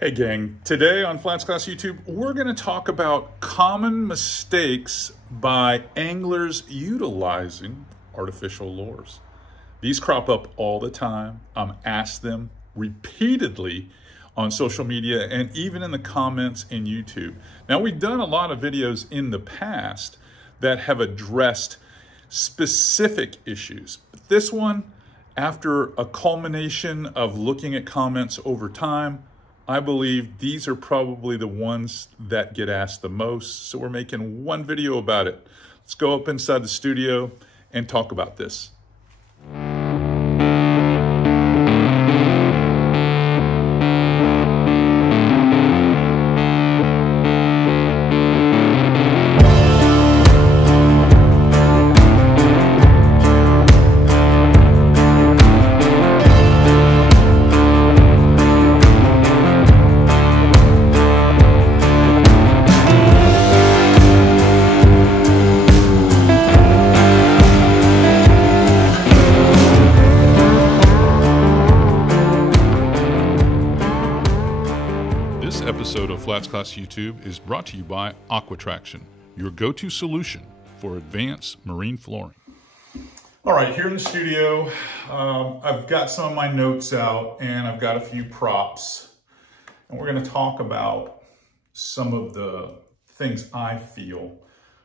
Hey gang, today on FlatsClass YouTube, we're going to talk about common mistakes by anglers utilizing artificial lures. These crop up all the time. I'm asked them repeatedly on social media and even in the comments in YouTube. Now, we've done a lot of videos in the past that have addressed specific issues. But this one, after a culmination of looking at comments over time, I believe these are probably the ones that get asked the most. So we're making one video about it. Let's go up inside the studio and talk about this. This episode of FlatsClass YouTube is brought to you by Aquatraction, your go-to solution for advanced marine flooring. All right, here in the studio, I've got some of my notes out and I've got a few props. And we're going to talk about some of the things I feel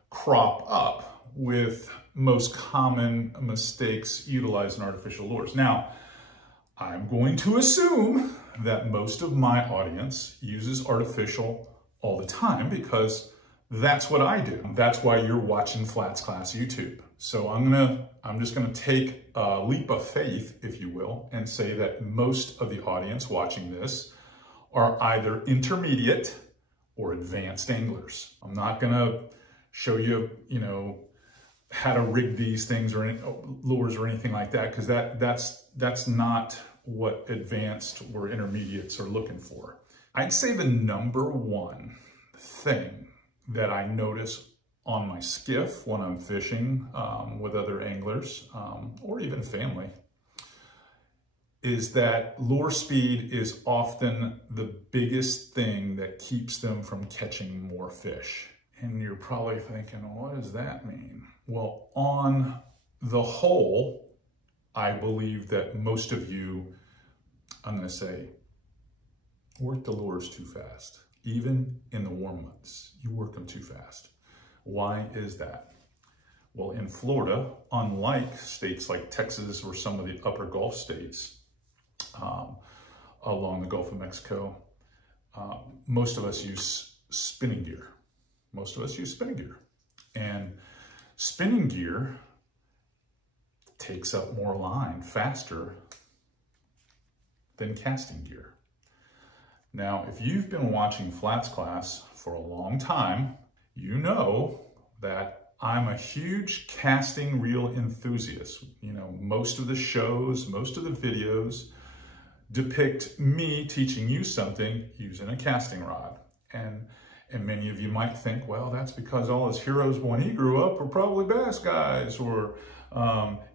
crop up with most common mistakes utilizing artificial lures. Now, I'm going to assume that most of my audience uses artificial all the time because that's what I do. That's why you're watching FlatsClass YouTube. So I'm just gonna take a leap of faith, if you will, and say that most of the audience watching this are either intermediate or advanced anglers. I'm not gonna show you, how to rig these things or any lures or anything like that, because that's not what advanced or intermediates are looking for. I'd say the number one thing that I notice on my skiff when I'm fishing with other anglers or even family is that lure speed is often the biggest thing that keeps them from catching more fish. And you're probably thinking, what does that mean? Well, on the whole, I believe that most of you, I'm going to say, work the lures too fast. Even in the warm months, you work them too fast. Why is that? Well, in Florida, unlike states like Texas or some of the upper Gulf states along the Gulf of Mexico, most of us use spinning gear. Most of us use spinning gear. And spinning gear takes up more line faster than casting gear. Now, if you've been watching FlatsClass for a long time, you know that I'm a huge casting reel enthusiast. Most of the shows, most of the videos depict me teaching you something using a casting rod. And many of you might think, well, that's because all his heroes when he grew up were probably bass guys, or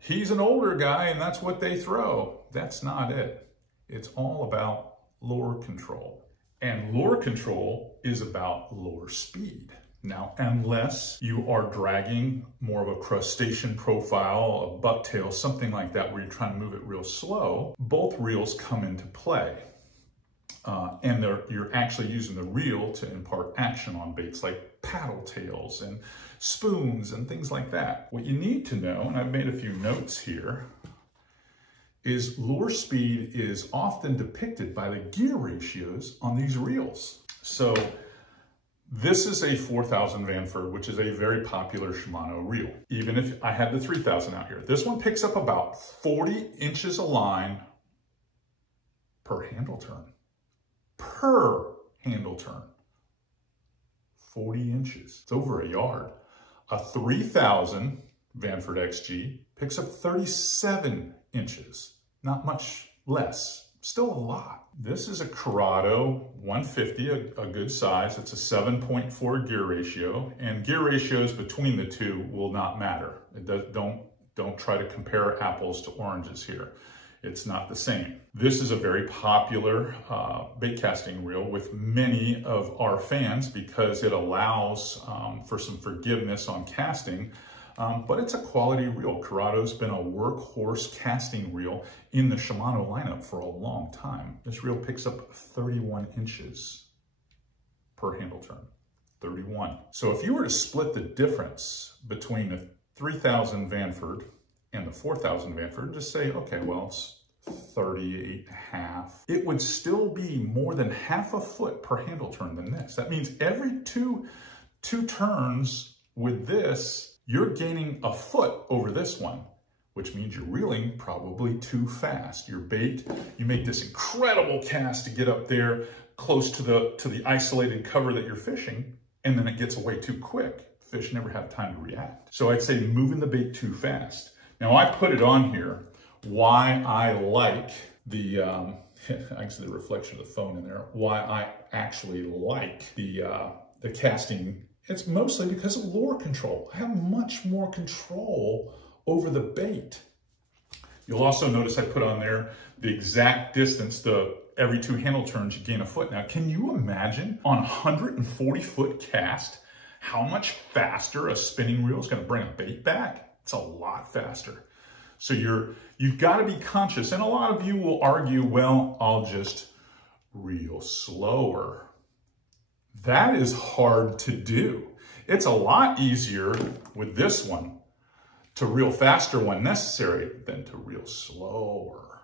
he's an older guy and that's what they throw. That's not it. It's all about lure control. And lure control is about lure speed. Now, unless you are dragging more of a crustacean profile, a bucktail, something like that, where you're trying to move it real slow, both reels come into play. And you're actually using the reel to impart action on baits like paddle tails and spoons and things like that. What you need to know, and I've made a few notes here, is lure speed is often depicted by the gear ratios on these reels. So this is a 4000 Vanford, which is a very popular Shimano reel. Even if I had the 3000 out here, this one picks up about 40 inches of line per handle turn. Per handle turn, 40 inches. It's over a yard. A 3000 Vanford XG picks up 37 inches. Not much less, still a lot. This is a Corrado 150, a good size. It's a 7.4 gear ratio, and gear ratios between the two will not matter. Don't try to compare apples to oranges here. It's not the same. This is a very popular bait casting reel with many of our fans because it allows for some forgiveness on casting, but it's a quality reel. Curado's been a workhorse casting reel in the Shimano lineup for a long time. This reel picks up 31 inches per handle turn, 31. So if you were to split the difference between the 3000 Vanford and the 4000 Vanford, just say, okay, well, it's 38.5. It would still be more than half a foot per handle turn than this. That means every two turns with this, you're gaining a foot over this one, which means you're reeling probably too fast. Your bait, you make this incredible cast to get up there close to the isolated cover that you're fishing, and then it gets away too quick. Fish never have time to react. So I'd say moving the bait too fast. Now I put it on here why I like the, actually the reflection of the phone in there, why I actually like the casting. It's mostly because of lure control. I have much more control over the bait. You'll also notice I put on there the exact distance, every 2 handle turns you gain a foot. Now, can you imagine on a 140 foot cast, how much faster a spinning reel is gonna bring a bait back? It's a lot faster. So you've got to be conscious, and a lot of you will argue, well, I'll just reel slower. That is hard to do. It's a lot easier with this one to reel faster when necessary than to reel slower.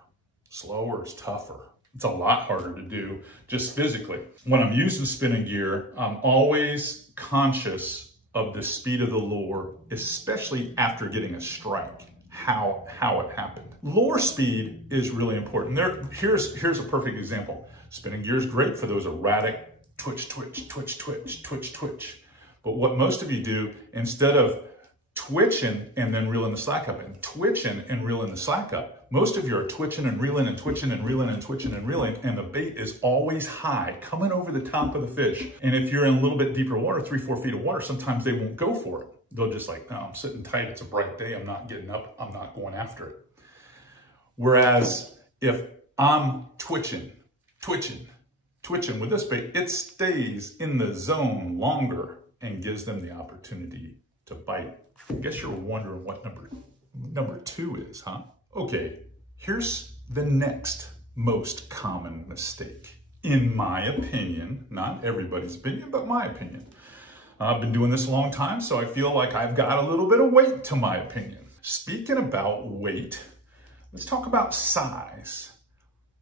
Slower is tougher. It's a lot harder to do just physically. When I'm using spinning gear, I'm always conscious of the speed of the lure, especially after getting a strike. How it happened. Lure speed is really important. Here's a perfect example. Spinning gear is great for those erratic twitch, twitch, twitch, twitch, twitch, twitch. But what most of you do, instead of twitching and then reeling the slack up and twitching and reeling the slack up, most of you are twitching and reeling and twitching and reeling and twitching and reeling, and the bait is always high, coming over the top of the fish. And if you're in a little bit deeper water, 3-4 feet of water, sometimes they won't go for it. They'll just like, no, I'm sitting tight, it's a bright day, I'm not getting up, I'm not going after it. Whereas if I'm twitching with this bait, it stays in the zone longer and gives them the opportunity to bite. I guess you're wondering what number 2 is, huh? Okay, here's the next most common mistake. In my opinion, not everybody's opinion, but my opinion. I've been doing this a long time, so I feel like I've got a little bit of weight to my opinion. Speaking about weight, let's talk about size.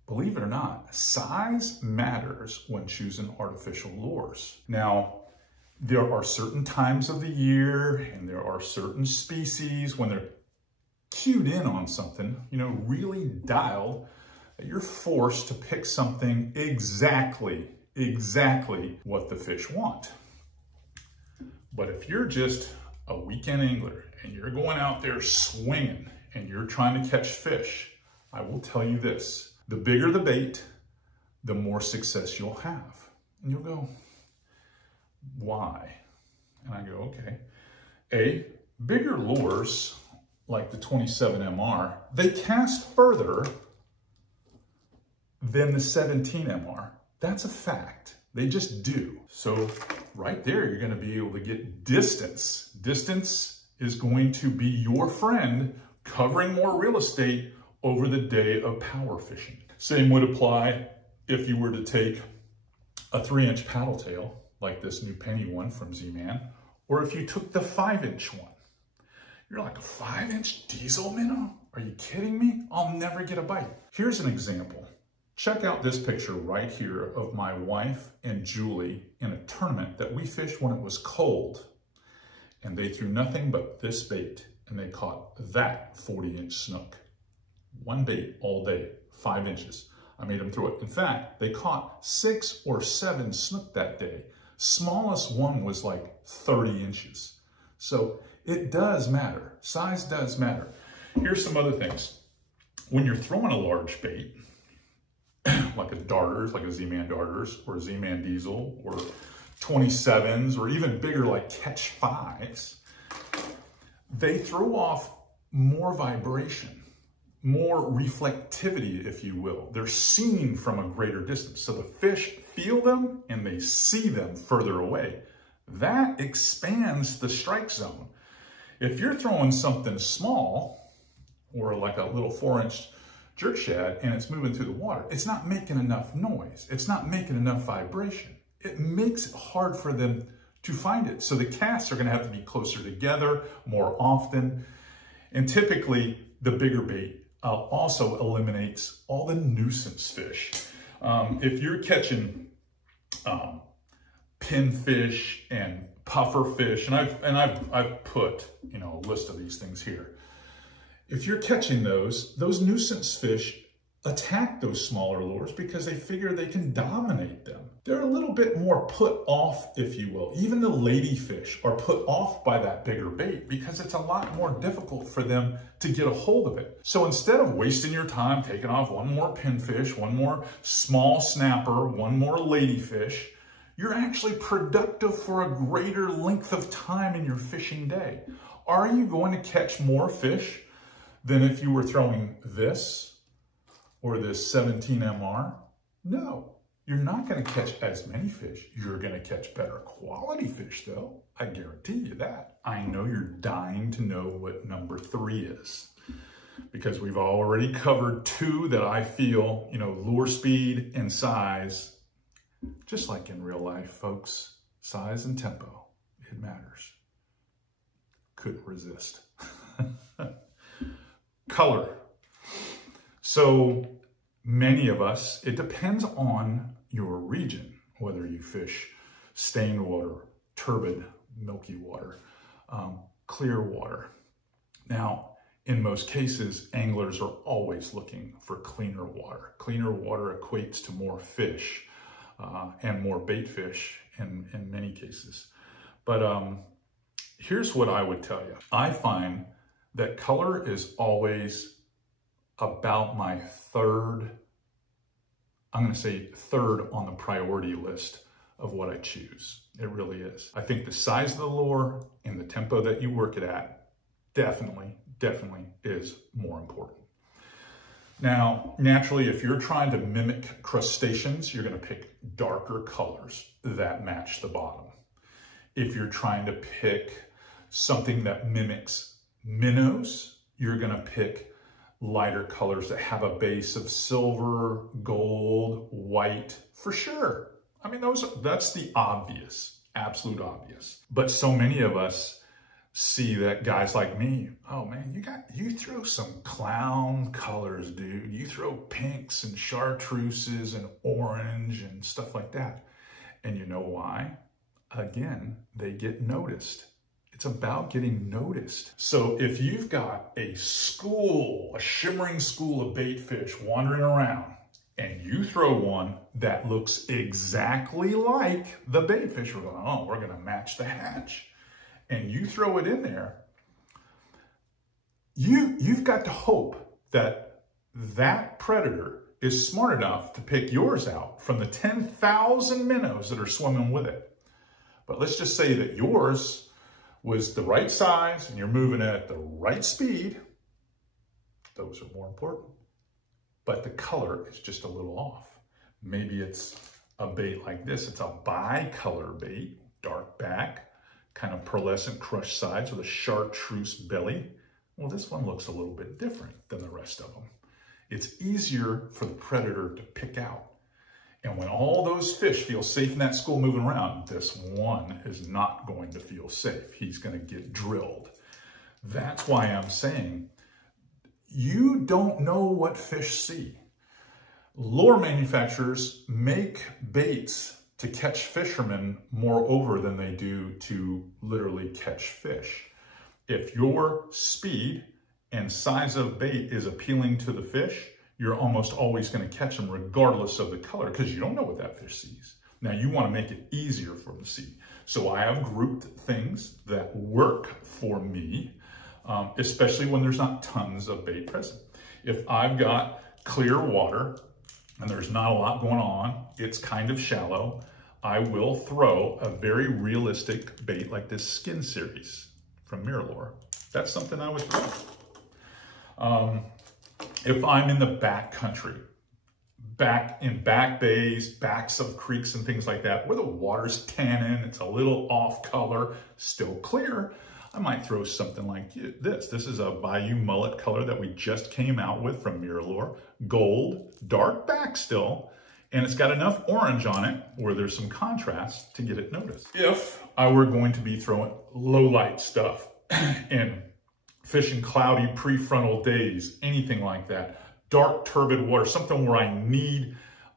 Believe it or not, size matters when choosing artificial lures. Now, there are certain times of the year and there are certain species when they're cued in on something, really dialed, that you're forced to pick something exactly what the fish want. But if you're just a weekend angler and you're going out there swinging and you're trying to catch fish, I will tell you this, the bigger the bait, the more success you'll have. And you'll go, why? And I go, okay. Bigger lures, like the 27 MR, they cast further than the 17 MR. That's a fact. They just do. So right there, you're gonna be able to get distance. Distance is going to be your friend covering more real estate over the day of power fishing. Same would apply if you were to take a 3-inch paddle tail, like this new penny one from Z-Man, or if you took the 5-inch one. You're like, a 5-inch diesel minnow? Are you kidding me? I'll never get a bite. Here's an example. Check out this picture right here of my wife and Julie in a tournament that we fished when it was cold. And they threw nothing but this bait, and they caught that 40-inch snook. One bait all day, 5 inches. I made them throw it. In fact, they caught 6 or 7 snook that day. Smallest one was like 30 inches. So it does matter. Size does matter. Here's some other things. When you're throwing a large bait, like a darters, like a Z-Man darters, or a Z-Man diesel, or 27s, or even bigger like catch 5s, they throw off more vibration, more reflectivity, if you will. They're seen from a greater distance. So the fish feel them and they see them further away. That expands the strike zone. If you're throwing something small, or like a little 4-inch jerk shad, and it's moving through the water, it's not making enough noise. It's not making enough vibration. It makes it hard for them to find it. So the casts are gonna have to be closer together more often. And typically the bigger bait also eliminates all the nuisance fish. If you're catching pinfish and puffer fish, and I've put, you know, a list of these things here. If you're catching those nuisance fish attack those smaller lures because they figure they can dominate them. They're a little bit more put off, if you will. Even the ladyfish are put off by that bigger bait because it's a lot more difficult for them to get a hold of it. So instead of wasting your time taking off one more pinfish, one more small snapper, one more ladyfish, you're actually productive for a greater length of time in your fishing day. Are you going to catch more fish than if you were throwing this or this 17 MR? No, you're not going to catch as many fish. You're going to catch better quality fish though. I guarantee you that. I know you're dying to know what number 3 is, because we've already covered 2 that I feel, you know, lure speed and size. Just like in real life, folks, size and tempo, it matters. Couldn't resist. Color. So many of us, it depends on your region, whether you fish stained water, turbid, milky water, clear water. Now, in most cases, anglers are always looking for cleaner water. Cleaner water equates to more fish and more bait fish in many cases. But here's what I would tell you. I find that color is always about my third on the priority list of what I choose. It really is. I think the size of the lure and the tempo that you work it at definitely is more important. Now, naturally, if you're trying to mimic crustaceans, you're going to pick darker colors that match the bottom. If you're trying to pick something that mimics minnows, you're going to pick lighter colors that have a base of silver, gold, white, for sure. I mean, that's the obvious, absolute obvious. But so many of us see that guys like me, oh man, you throw some clown colors, dude. You throw pinks and chartreuses and orange and stuff like that. And you know why? Again, they get noticed. It's about getting noticed. So if you've got a shimmering school of bait fish wandering around, and you throw one that looks exactly like the bait fish, we're going, oh, we're gonna match the hatch. And you throw it in there, you've got to hope that that predator is smart enough to pick yours out from the 10,000 minnows that are swimming with it. But let's just say that yours was the right size and you're moving at the right speed. Those are more important. But the color is just a little off. Maybe it's a bait like this. It's a bicolor bait, dark back, kind of pearlescent crushed sides with a chartreuse belly. Well, this one looks a little bit different than the rest of them. It's easier for the predator to pick out. And when all those fish feel safe in that school moving around, this one is not going to feel safe. He's going to get drilled. That's why I'm saying you don't know what fish see. Lure manufacturers make baits to catch fishermen more over than they do to literally catch fish. If your speed and size of bait is appealing to the fish, you're almost always going to catch them regardless of the color, because you don't know what that fish sees. Now you want to make it easier for them to see. So I have grouped things that work for me, especially when there's not tons of bait present. If I've got clear water and there's not a lot going on, it's kind of shallow, I will throw a very realistic bait like this Skin Series from Mirrolure. That's something I would throw. if I'm in the back country, back in back bays, backs of creeks and things like that, where the water's tannin, it's a little off color, still clear, I might throw something like this. This is a Bayou mullet color that we just came out with from Mirrolure. Gold, dark back still, and it's got enough orange on it where there's some contrast to get it noticed. If I were going to be throwing low light stuff and fishing cloudy prefrontal days, anything like that, dark turbid water, something where I need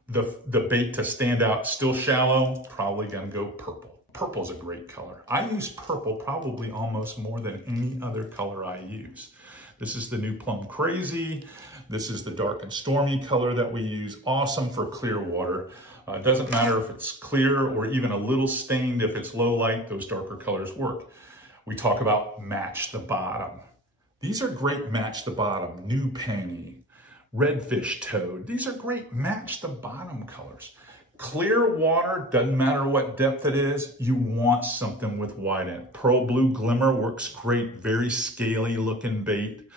the bait to stand out, still shallow, probably gonna go purple. Purple's a great color. I use purple probably almost more than any other color I use. This is the new Plum Crazy. This is the dark and stormy color that we use. Awesome for clear water. It doesn't matter if it's clear or even a little stained. If it's low light, those darker colors work. We talk about match the bottom. These are great match the bottom. New Penny, Redfish Toad. These are great match the bottom colors. Clear water, doesn't matter what depth it is, you want something with white in it. Pearl Blue Glimmer works great, very scaly looking bait.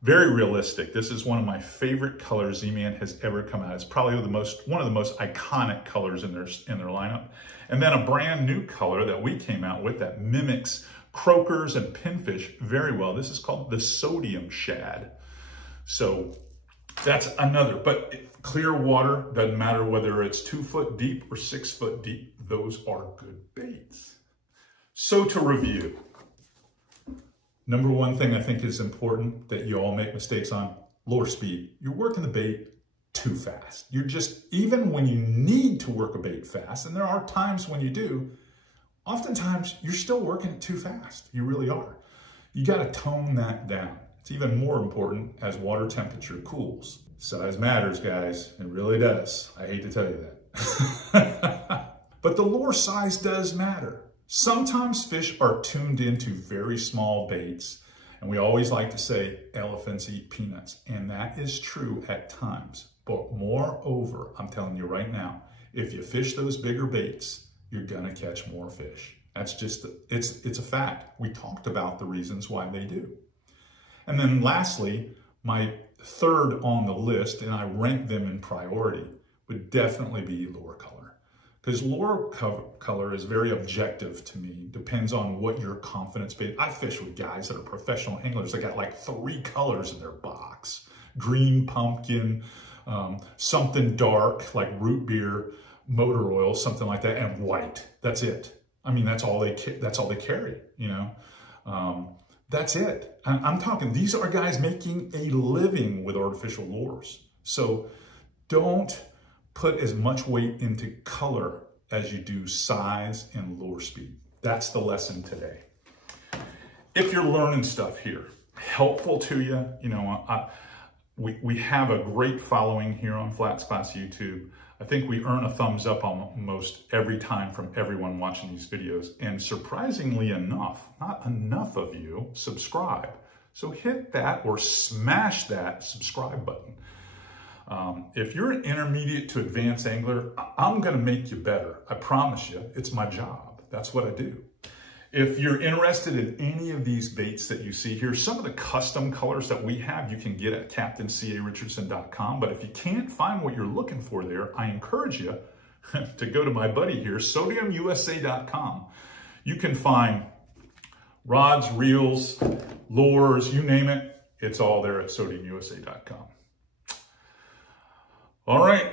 Very realistic. This is one of my favorite colors Z-Man has ever come out. It's probably one of the most iconic colors in their lineup. And then a brand new color that we came out with that mimics croakers and pinfish very well. This is called the Sodium Shad. So that's another, but clear water, doesn't matter whether it's 2 foot deep or 6 foot deep, those are good baits. So to review, number one thing I think is important that you all make mistakes on, lure speed. You're working the bait too fast. You're just, even when you need to work a bait fast, and there are times when you do, oftentimes you're still working it too fast. You really are. You got to tone that down. It's even more important as water temperature cools. Size matters, guys. It really does. I hate to tell you that. But the lure size does matter. Sometimes fish are tuned into very small baits, and we always like to say elephants eat peanuts, and that is true at times. But moreover, I'm telling you right now, if you fish those bigger baits, you're gonna catch more fish. That's just, it's a fact. We talked about the reasons why they do. And then lastly, my third on the list, and I rank them in priority, would definitely be lure color. Because lure color is very objective to me. Depends on what your confidence base. I fish with guys that are professional anglers that got like 3 colors in their box. Green pumpkin, something dark like root beer, motor oil, something like that, and white. That's it. I mean, that's all they carry, you know. That's it. I'm talking, these are guys making a living with artificial lures. So don't put as much weight into color as you do size and lure speed. That's the lesson today. If you're learning stuff here, helpful to you, you know, we have a great following here on FlatsClass YouTube. I think we earn a thumbs up almost every time from everyone watching these videos. And surprisingly enough, not enough of you subscribe. So hit that or smash that subscribe button. If you're an intermediate to advanced angler, I'm gonna make you better. I promise you, it's my job. That's what I do. If you're interested in any of these baits that you see here, some of the custom colors that we have, you can get at CaptainCARichardson.com. But if you can't find what you're looking for there, I encourage you to go to my buddy here, SodiumUSA.com. You can find rods, reels, lures, you name it. It's all there at SodiumUSA.com. All right.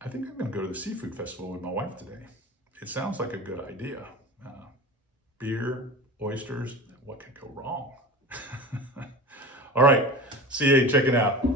I think I'm going to go to the seafood festival with my wife today. It sounds like a good idea. Beer, oysters, what could go wrong? All right, CA, check it out.